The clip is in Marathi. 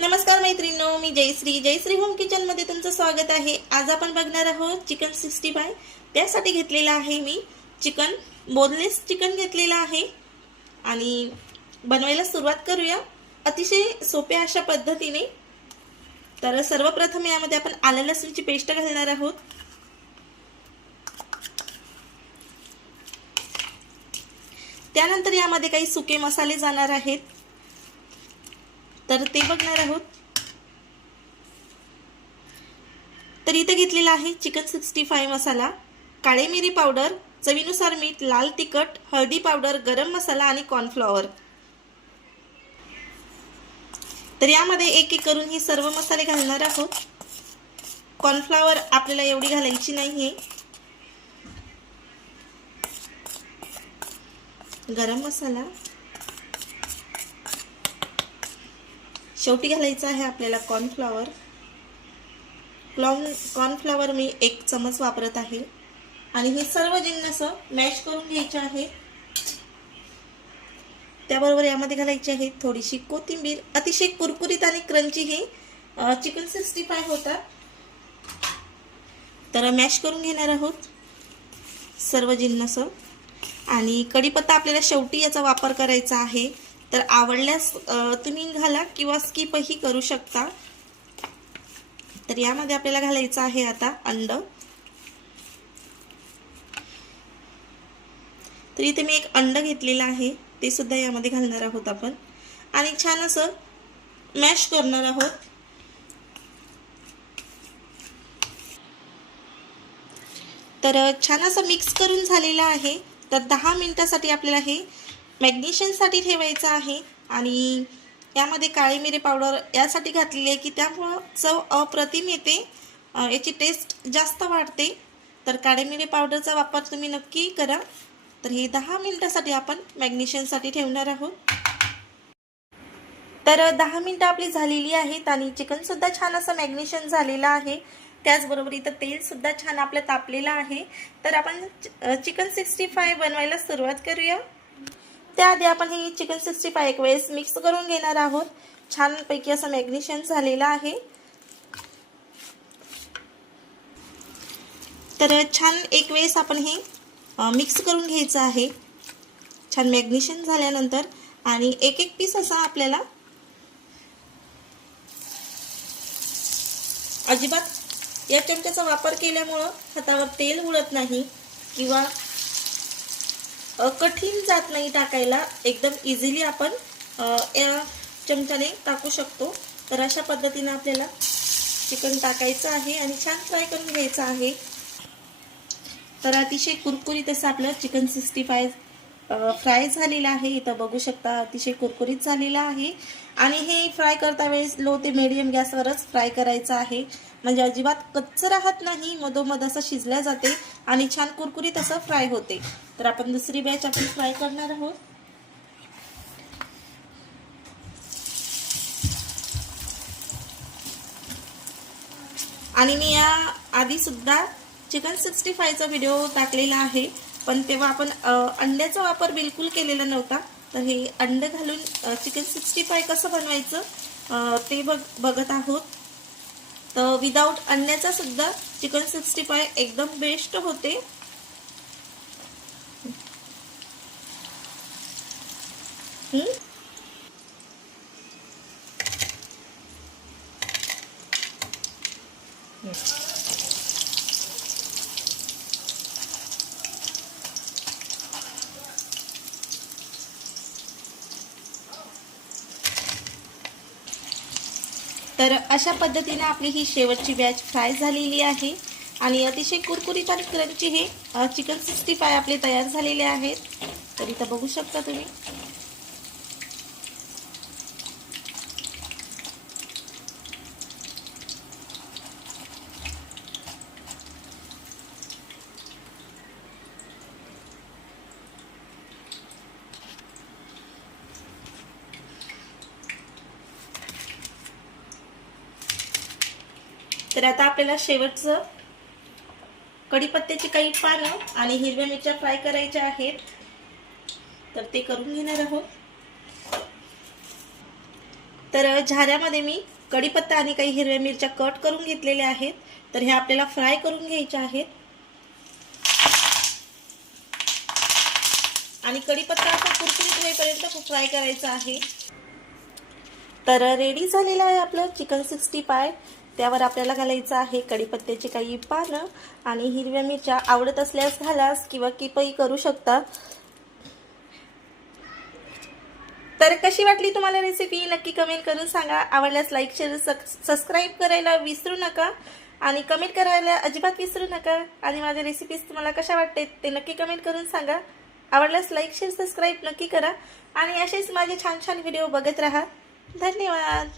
नमस्कार मैत्रिणींनो, मी जयश्री होम किचन मध्ये तुमचं स्वागत आहे। आज आपण बघणार आहोत चिकन 65। त्यासाठी घेतलेला आहे मी चिकन, बोनलेस चिकन घेतलेला आहे आणि बनवायला सुरुवात करूया अतिशय सोप्या अशा पद्धतीने। तर सर्वप्रथम यामध्ये आपण आलं लसूणची पेस्ट घालणार आहोत। त्यानंतर यामध्ये काही सुके मसाले जाणार आहेत, तर ते बघणार आहोत। तर इथे घेतलेला आहे चिकन 65 मसाला, काळे मिरी पावडर, चवीनुसार मीठ, लाल तिखट, हळदी पावडर, गरम मसाला आणि कॉर्नफ्लॉवर। तर यामध्ये एक एक करून ही सर्व मसाले घालणार आहोत। कॉर्नफ्लॉवर आपल्याला एवढी घालायची नाहीये। गरम मसाला शेवटी घालायचा आहे आपल्याला। कॉर्नफ्लॉवर मी 1 चमच वापरत आहे आणि हे सर्व जिन्नस मॅश करून घ्यायचे आहे। त्याबरोबर यामध्ये घालायची आहे थोडीशी कोथिंबीर। अतिशय कुरकुरीत आणि क्रंची हे चिकन 65 होता। तर मॅश करून घेणार आहोत सर्व जिन्नस आणि कढीपत्ता आपल्याला शेवटी याचा वापर करायचा आहे। तर आवडल्यास तुम्ही घाला किंवा स्किपही करू शकता। तर यामध्ये आपल्याला घालायचं आहे आता अंड। तर इथे मी 1 अंड घेतलेला आहे, ते सुद्धा यामध्ये घालणार आहोत आपण आणि छान असं मॅश करणार आहोत। तर छान असं मिक्स करून झालेला आहे। तर 10 मिनिटांसाठी आपल्याला हे मॅग्नेशनसाठी ठेवायचं आहे आणि यामध्ये काळी मिरी पावडर यासाठी घातलेली आहे की त्यामुळे चव अप्रतिम येते, याची टेस्ट जास्त वाढते। तर काळी मिरी पावडरचा वापर तुम्ही नक्की करा। तर हे 10 मिनिटांसाठी आपण मॅग्नेशनसाठी ठेवणार आहोत। तर 10 मिनिटं आपली झालेली आहेत आणि चिकन सुद्धा छान असं मॅग्नेशन झालेलं आहे। त्याचबरोबर इथं तेल सुद्धा छान आपलं तापलेलं आहे। तर आपण चिकन 65 बनवायला सुरुवात करूया। त्याआधी आपण ही चिकन 65 एक वेळेस मिक्स करून घेणार आहोत। छानपैकी असं मॅग्नेशन झालेलं आहे। तर छान एक वेळेस आपण हे मिक्स करून घ्यायचं आहे छान मॅग्नेशन झाल्यानंतर। आणि एक एक पीस असा आपल्याला अजिबात या चमच्याचा वापर केल्यामुळे हातावर तेल उडत नाही किंवा कठीण जात नाही टाकायला, एकदम इझिली आपण या चमच्याने टाकू शकतो। तर अशा पद्धतीने आपल्याला चिकन टाकायचं आहे आणि छान फ्राय करून घ्यायचं आहे। तर अतिशय कुरकुरीत असं आपलं चिकन 65 फ्राय झालेलं आहे। इथं बघू शकता अतिशय कुरकुरीत झालेलं आहे आणि हे फ्राय करता वेळेस लो ते मीडियम गॅसवरच फ्राय करायचं आहे, म्हणजे अजिबात कच्चं राहत नाही, मधोमध असं शिजल्या जाते आणि छान कुरकुरीत असं फ्राय होते। तर आपण दुसरी बॅच आपण फ्राय करणार आहोत। आणि मी या आधी सुद्धा चिकन 65 चा व्हिडिओ टाकलेला आहे, पण तेव्हा आपण अंड्याचा वापर बिलकुल केलेला नव्हता। तर हे अंड घालून चिकन 65 कसं बनवायचं ते बघत आहोत। तर विदाउट अंड्याचा सुद्धा चिकन 65 एकदम बेस्ट होते। तर अशा पद्धतीने आपली ही शेवटची बॅच फ्राय झालेली आहे आणि अतिशय कुरकुरीत आणि क्रंची हे चिकन 65 आपले तयार झालेले आहेत। तर इथं बघू शकता तुम्ही। तर आता आपल्याला शेवटचं कढीपत्त्याची काही पानं आणि हिरव्या मिरच्या फ्राय करायच्या आहेत, तर ते करून घेणार आहोत। तर झाऱ्यामध्ये मी कढीपत्ता आणि काही हिरव्या मिरच्या कट करून घेतलेल्या आहेत. तर ह्या आपल्याला फ्राय करून घ्यायच्या आहेत. आणि कढीपत्ता असा कुरकुरीत होईपर्यंत फ्राय करायचा आहे. तर रेडी झालेलं आहे आपलं चिकन 65. त्यावर आपल्याला घालायचं आहे कढीपत्त्याची काही पानं आणि हिरव्या मिरच्या. आवडत असल्यास घालास किंवा किपही करू शकता. तर कशी वाटली तुम्हाला रेसिपी नक्की कमेंट करून सांगा. आवडल्यास लाईक शेअर सबस्क्राईब करायला विसरू नका आणि कमेंट करायला अजिबात विसरू नका. आणि माझ्या रेसिपीज तुम्हाला कशा वाटते ते नक्की कमेंट करून सांगा. आवडल्यास लाईक शेअर सबस्क्राईब नक्की करा आणि असेच माझे छान छान व्हिडिओ बघत राहा. धन्यवाद.